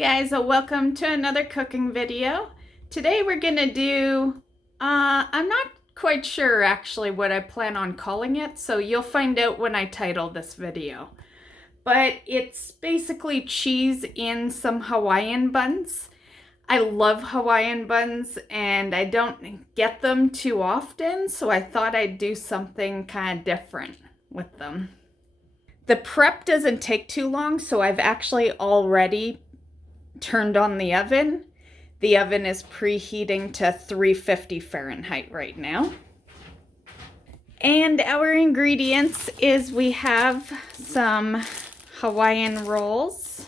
Guys, welcome to another cooking video. Today we're gonna do, I'm not quite sure actually what I plan on calling it, so you'll find out when I title this video. But it's basically cheese in some Hawaiian buns. I love Hawaiian buns and I don't get them too often, so I thought I'd do something kind of different with them. The prep doesn't take too long, so I've actually already turned on the oven. The oven is preheating to 350 Fahrenheit right now. And our ingredients is we have some Hawaiian rolls,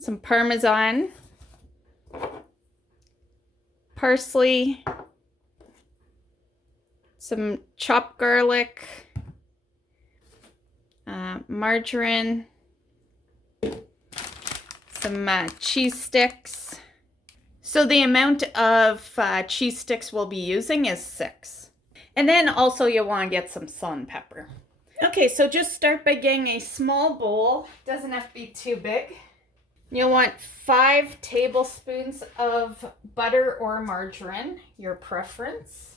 some parmesan, parsley, some chopped garlic, margarine, some cheese sticks. So the amount of cheese sticks we'll be using is 6. And then also you'll want to get some salt and pepper. Okay, so just start by getting a small bowl. Doesn't have to be too big. You'll want 5 tablespoons of butter or margarine, your preference.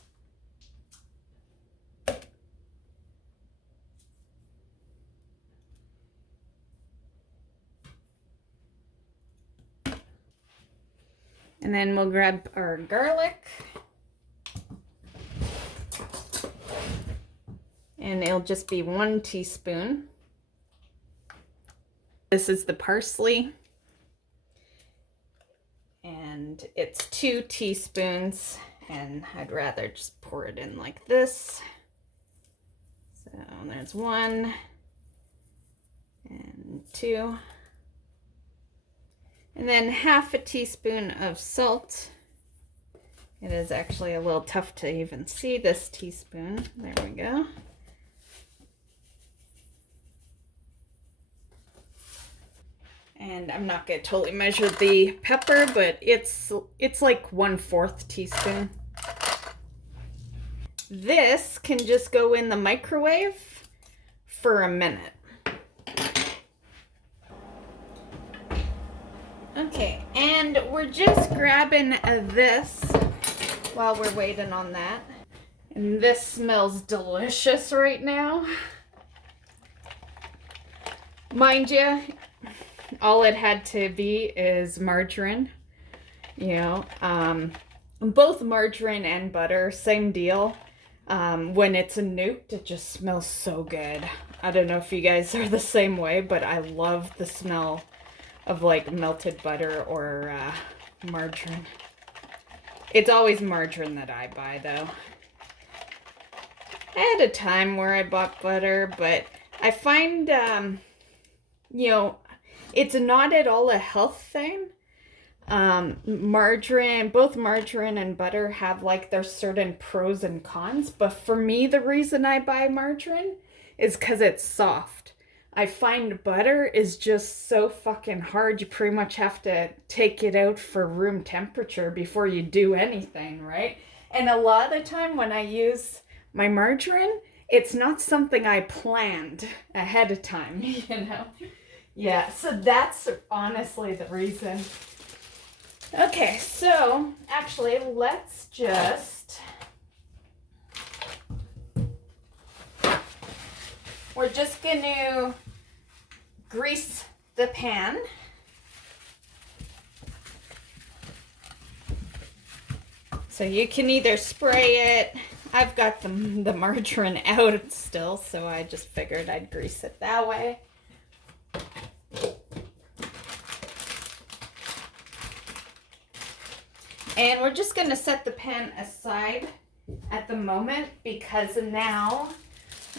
And then we'll grab our garlic. And it'll just be 1 teaspoon. This is the parsley. And it's 2 teaspoons. And I'd rather just pour it in like this. So there's 1 and 2. And then half a teaspoon of salt. It is actually a little tough to even see this teaspoon. There we go. And I'm not going to totally measure the pepper, but it's like 1/4 teaspoon. This can just go in the microwave for a minute. Okay, and we're just grabbing this while we're waiting on that. And this smells delicious right now. Mind you, all it had to be is margarine. You know, both margarine and butter, same deal. When it's nuked, it just smells so good. I don't know if you guys are the same way, but I love the smell of like melted butter or margarine. It's always margarine that I buy though. I had a time where I bought butter, but I find, you know, it's not at all a health thing. Margarine, both margarine and butter have like their certain pros and cons, but for me, the reason I buy margarine is because it's soft. I find butter is just so fucking hard. You pretty much have to take it out for room temperature before you do anything, right? And a lot of the time when I use my margarine, it's not something I planned ahead of time, you know? Yeah, so that's honestly the reason. Okay, so actually let's just... We're just going to grease the pan. So you can either spray it. I've got the margarine out still, so I just figured I'd grease it that way. And we're just going to set the pan aside at the moment because now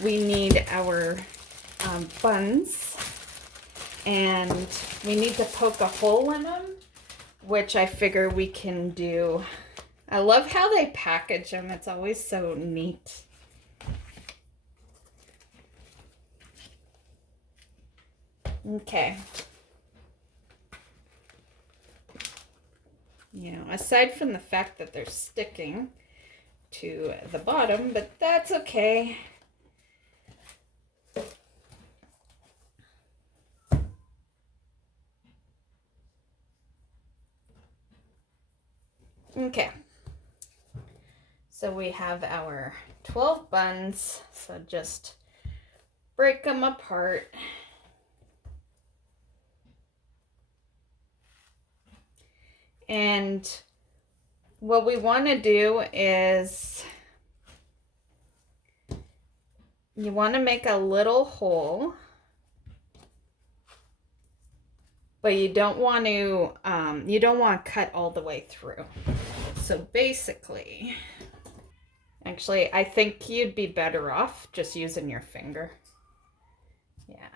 we need our buns, and we need to poke a hole in them, which I figure we can do. I love how they package them. It's always so neat. Okay. You know, aside from the fact that they're sticking to the bottom, but that's okay. Okay. So we have our 12 buns. So just break them apart. And what we want to do is you want to make a little hole, but you don't want to cut all the way through. So basically, actually, I think you'd be better off just using your finger. Yeah.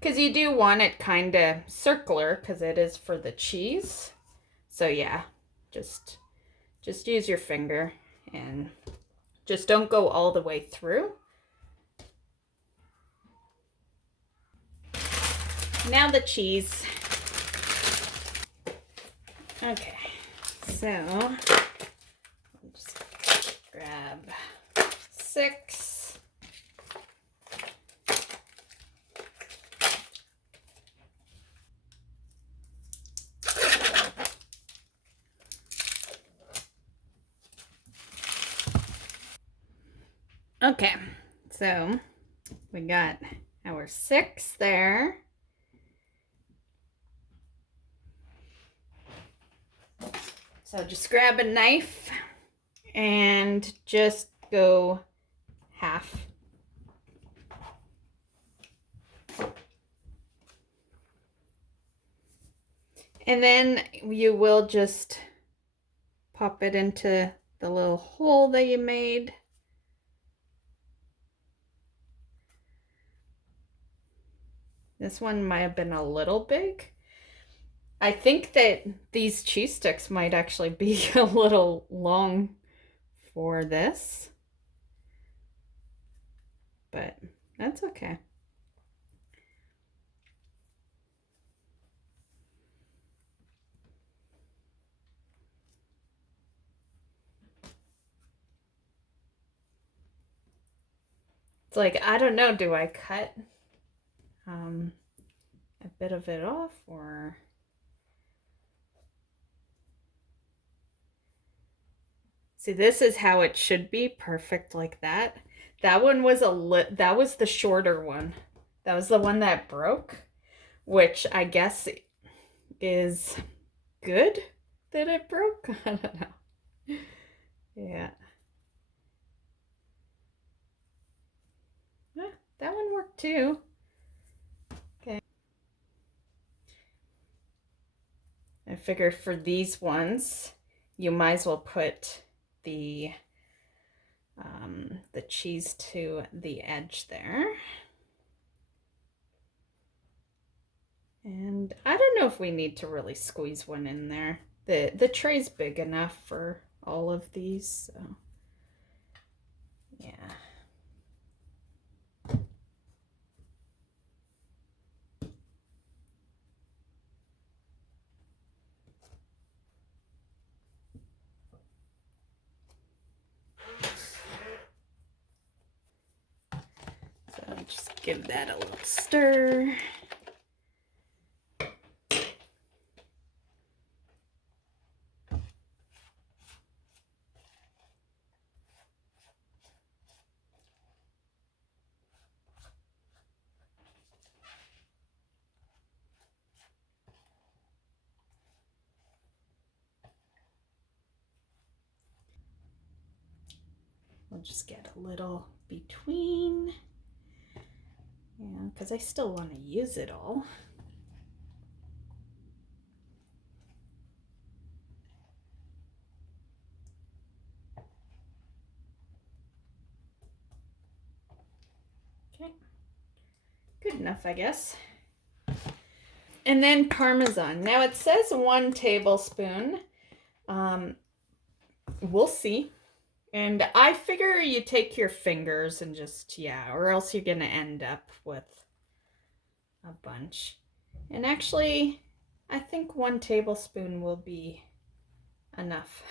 Because you do want it kind of circular because it is for the cheese. So yeah, just use your finger and just don't go all the way through. Now the cheese. Okay, so I'll just grab 6. Okay, so we got our 6 there. So just grab a knife and just go half. And then you will just pop it into the little hole that you made. This one might have been a little big. I think that these cheese sticks might actually be a little long for this, but that's okay. It's like, I don't know, do I cut a bit of it off or... See, this is how it should be, perfect like that. That one was that was the shorter one. That was the one that broke, which I guess is good that it broke. I don't know. Yeah. That one worked too. Okay. I figured for these ones, you might as well put the cheese to the edge there. And I don't know if we need to really squeeze one in there. The tray's big enough for all of these, so yeah. So just give that a little stir. We'll just get a little between. Yeah, because I still want to use it all. Okay, good enough, I guess. And then Parmesan. Now it says 1 tablespoon. We'll see. And I figure you take your fingers and just, yeah, or else you're gonna end up with a bunch. And actually, I think 1 tablespoon will be enough.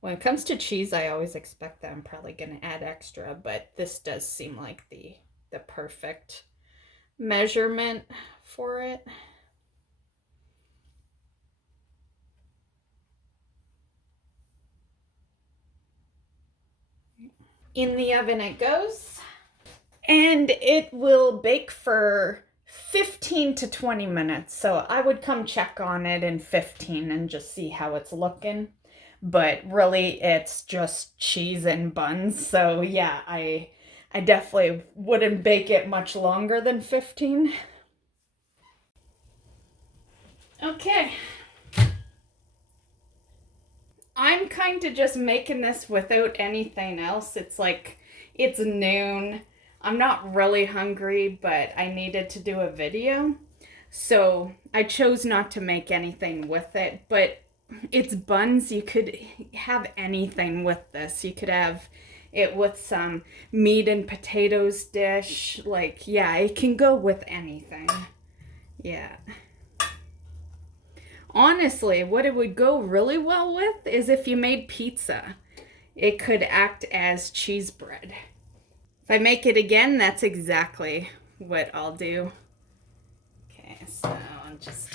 When it comes to cheese, I always expect that I'm probably gonna add extra, but this does seem like the perfect measurement for it. In the oven it goes. And it will bake for 15 to 20 minutes. So I would come check on it in 15 and just see how it's looking. But really, it's just cheese and buns. So yeah, I definitely wouldn't bake it much longer than 15. Okay. I'm kind of just making this without anything else. It's like, it's noon. I'm not really hungry, but I needed to do a video. So I chose not to make anything with it, but it's buns. You could have anything with this. You could have it with some meat and potatoes dish. Like, yeah, it can go with anything. Yeah. Honestly, what it would go really well with is if you made pizza. It could act as cheese bread. If I make it again, that's exactly what I'll do. Okay, so I'll just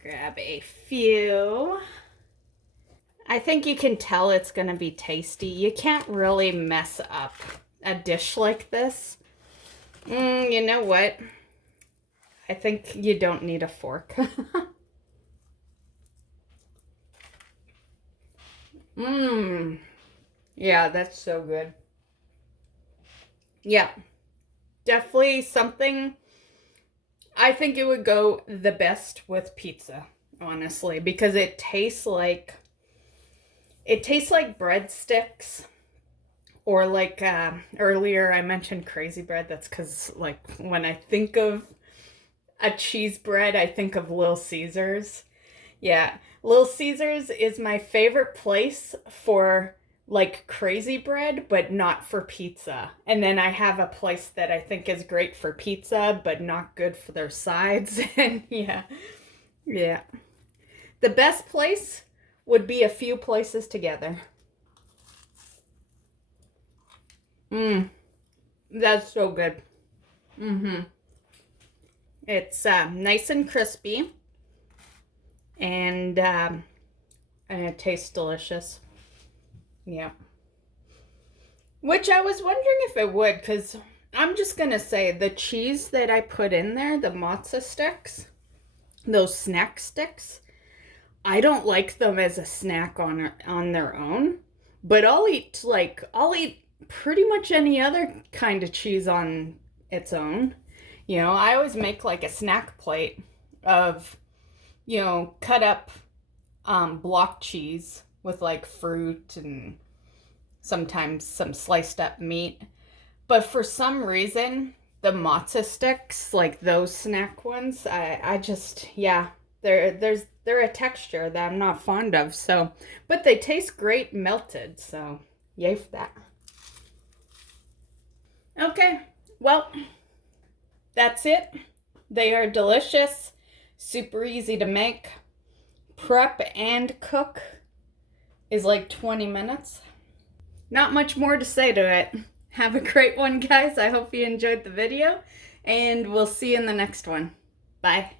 grab a few. I think you can tell it's gonna be tasty. You can't really mess up a dish like this. You know what? I think you don't need a fork. Yeah, that's so good. Yeah, definitely something. I think it would go the best with pizza, honestly, because it tastes like breadsticks, or like earlier I mentioned crazy bread. That's because, like, when I think of a cheese bread, I think of Little Caesars. Yeah, Little Caesars is my favorite place for like crazy bread, but not for pizza. And then I have a place that I think is great for pizza, but not good for their sides. And yeah. The best place would be a few places together. That's so good. It's nice and crispy, and it tastes delicious. Yeah. Which I was wondering if it would, because I'm just going to say the cheese that I put in there, the Mozza Sticks, those snack sticks, I don't like them as a snack on their own, but I'll eat pretty much any other kind of cheese on its own. You know, I always make like a snack plate of, cut up block cheese with like fruit and sometimes some sliced up meat. But for some reason, the Mozza Sticks, like those snack ones, I just, yeah, they're a texture that I'm not fond of. So, but they taste great melted. So, yay for that. Okay, well, that's it. They are delicious, super easy to make. Prep and cook is like 20 minutes. Not much more to say to it. Have a great one, guys. I hope you enjoyed the video, and we'll see you in the next one. Bye.